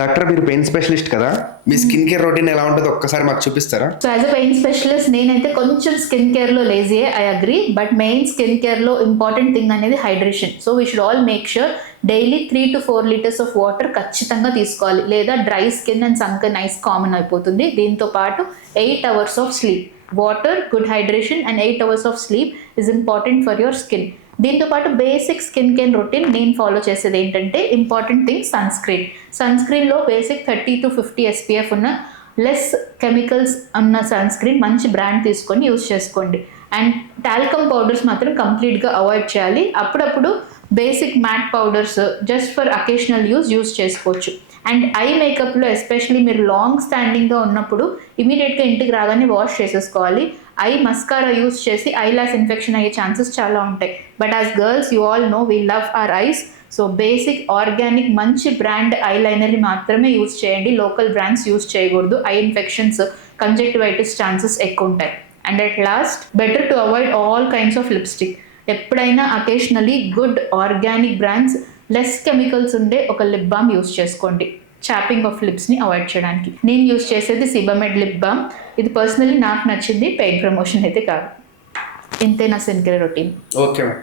Doctor మీరు pain specialist కదా, మీ skin care routine ఎలా ఉంటుందో ఒక్కసారి మాకు చూపిస్తారా? So as a pain specialist నేనైతే కొంచెం స్కిన్ కేర్లో lazy, I agree. But main skin కేర్లో ఇంపార్టెంట్ థింగ్ అనేది hydration. So we should all make sure daily 3 to 4 liters of water ఖచ్చితంగా తీసుకోవాలి. లేదా dry skin and sunken eyes common అయిపోతుంది. దీంతో పాటు 8 hours of sleep. Water, good hydration and 8 hours of sleep is important for your skin. దీంతో పాటు basic skin care routine నేను follow చేసేది ఏంటంటే ఇంపార్టెంట్ థింగ్ సన్ స్క్రీన్లో బేసిక్ 30 to 50 SPF ఉన్న లెస్ కెమికల్స్ ఉన్న సన్ స్క్రీన్ మంచి బ్రాండ్ తీసుకొని యూజ్ చేసుకోండి. అండ్ టాల్కమ్ పౌడర్స్ మాత్రం కంప్లీట్గా అవాయిడ్ చేయాలి. అప్పుడప్పుడు basic matte powders just for occasional use చేసుకోవచ్చు. అండ్ ఐ మేకప్లో ఎస్పెషలీ మీరు లాంగ్ స్టాండింగ్గా ఉన్నప్పుడు ఇమీడియట్గా ఇంటికి రాగానే వాష్ చేసేసుకోవాలి. ఐ మస్కారా యూజ్ చేసి ఐ లాస్ ఇన్ఫెక్షన్ అయ్యే ఛాన్సెస్ చాలా ఉంటాయి. But as girls you all know we love our eyes. So basic organic మంచి బ్రాండ్ ఐ లైనర్ని మాత్రమే యూజ్ చేయండి. లోకల్ బ్రాండ్స్ యూజ్ చేయకూడదు. ఐ ఇన్ఫెక్షన్స్, కంజక్టివైటిస్ ఛాన్సెస్ ఎక్కువ ఉంటాయి. And at last better to avoid all kinds of lipstick. ఎప్పుడైనా occasionally good organic brands, less chemicals ఉండే ఒక లిప్ బామ్ యూజ్ చేసుకోండి చాపింగ్ ఆఫ్ లిప్స్ని అవాయిడ్ చేయడానికి. నేను యూజ్ చేసేది సిబామెడ్ లిప్ బామ్. ఇది పర్సనలీ నాకు నచ్చింది, పెయిడ్ ప్రమోషన్ అయితే కాదు. ఇంతే నా skin care routine. Okay madam.